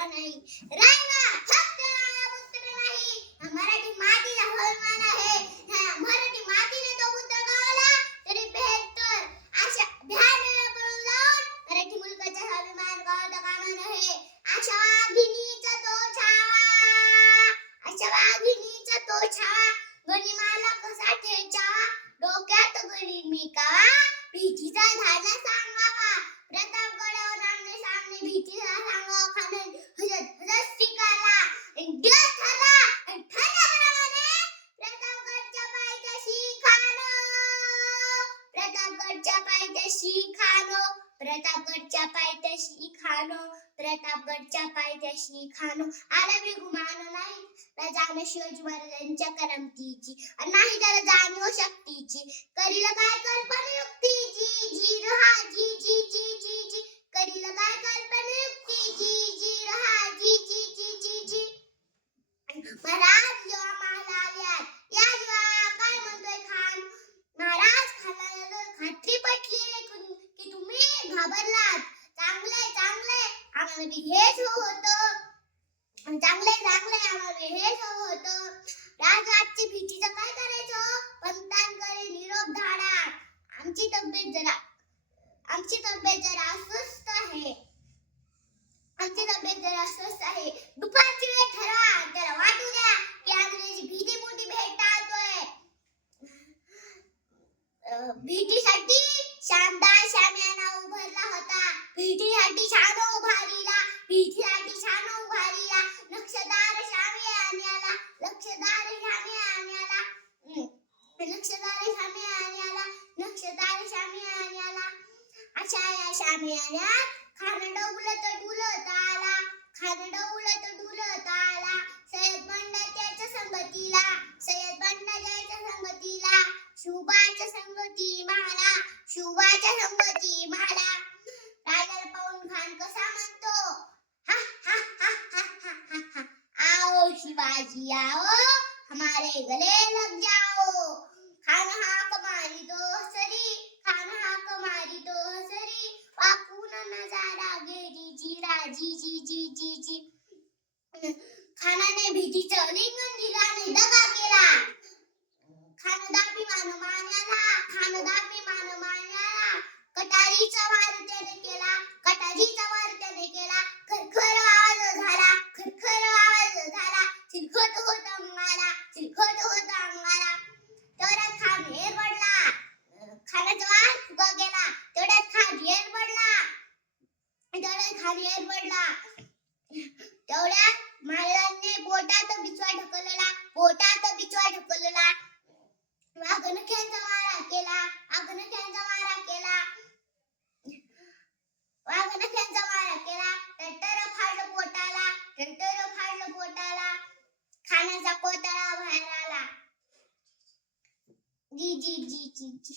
राहावा नाही. राहावा फक्त पुत्र नाही, मराठी मातीला अभिमान आहे. मराठी मातीने तो पुत्र गमावला तरी बेहत्तर. अशा भ्यान पळून जाऊन मराठी मुलकाचा अभिमान गमावता कामा नये. अशा वाघिणीचा तो छावा, अशा वाघिणीचा तो छावा, गनिमाला कसा ठेचावा, डोक्यात गरी मी कावा, भीतीचा धागा सांगावा. प्रतापगडावर आमने सामने भीतीचा सांगावा, खानन हसत हसत शिकाला. दिवस ठरला आणि ठरल्याप्रमाणे प्रतापगडच्या पायथ्याशी खानो, प्रतापगडच्या पायथ्याशी खानो, प्रतापगडच्या पायथ्याशी खानो, प्रतापगडच्या पायथ्याशी खानो. आला बी गुमान नाही जाण शिवाजी महाराजांच्या करमतीची, नाही त्याला जाणीव शक्तीची. करील काय कल्पना युक्ती जी जी रहा जी जी जी जी जी, करील काय कल्पना युक्ती जी जी रहा जी जी जी जी जी. महाराज जेव्हा मला आल्यात या जेव्हा काय म्हणतोय खान, महाराज खानाला खात्री पटली की तुम्ही घाबरलात. चांगलंय चांगलंय आम्हाला बी हेच होतं, चांगलंय चांगलंय आम्हाला हेच होतं. राजराजची भीतीचं काय करायचं, पंतांकडे निरोप धाडा. आमची तब्येत जरा अस्वस्थ आहे, आमची तब्येत जरा अस्वस्थ आहे. दुपारची वेळ ठरवा, त्याला वाटू द्या की आंधळ्याची भीतीपोटी भेटाळतोय. भीतीसाठी शानदार शामियाना उभारला होता, भीतीसाठी शानो उभारीला, भीतीसाठी शानो उभारीला. नक्षदार शामियान्याला, नक्षदार शामियान्याला, नक्षदार शामियान्याला, नक्षदार शामियान्याला. अशा या शामियान्यात खानड उलट डुलत आला, खानड उलट डुलत आला. सय्यद बंडा त्याच्या संगतीला, सय्यद बंडा त्याच्या संगतीला, शुभाच्या संगती माला, शुभाच्या संगती माला. राजाला पाहून खान कसा म्हणतो, हा हा हा हा हा हा हा, आओ शिवाजी आओ, हमारे गले लग जाओ. खान हाक मारी तो हसरी, खान हाक मारी तो हसरी, वाकून नजारा घेरी जीरा जी जी जी जी जी. खानाने भीतीचं आलिंगन दिलं आणि दगा केला. खानदाभिमान मान्याला, खानदाभिमान मान्याला. कटारीचा वार त्याने केला, कटारीचा वार त्याने केला. खरखर आवाज झाला, खरखर आवाज झाला. चिलखत होत अंगाला, चिलखत होत अंगाला. तेवढ्यात खान हेर पडला, खानाचा वार फुगा गेला. तेवढ्यात खान हेर पडला, तेवढ्यात खान हेर पडला. तेवढ्यात महाराजांनी पोटात बिछवा ढकलला, पोटात बिछवा ढकलला. वाघनख्यांचा मारा केला, वाघनख्यांचा मारा केला, वाघनख्यांचा मारा केला. टटर फाडलं पोटाला, टटर फाडलं पोटाला. खानाचा कोतळा बाहेर आला. जी जी जी जी जी.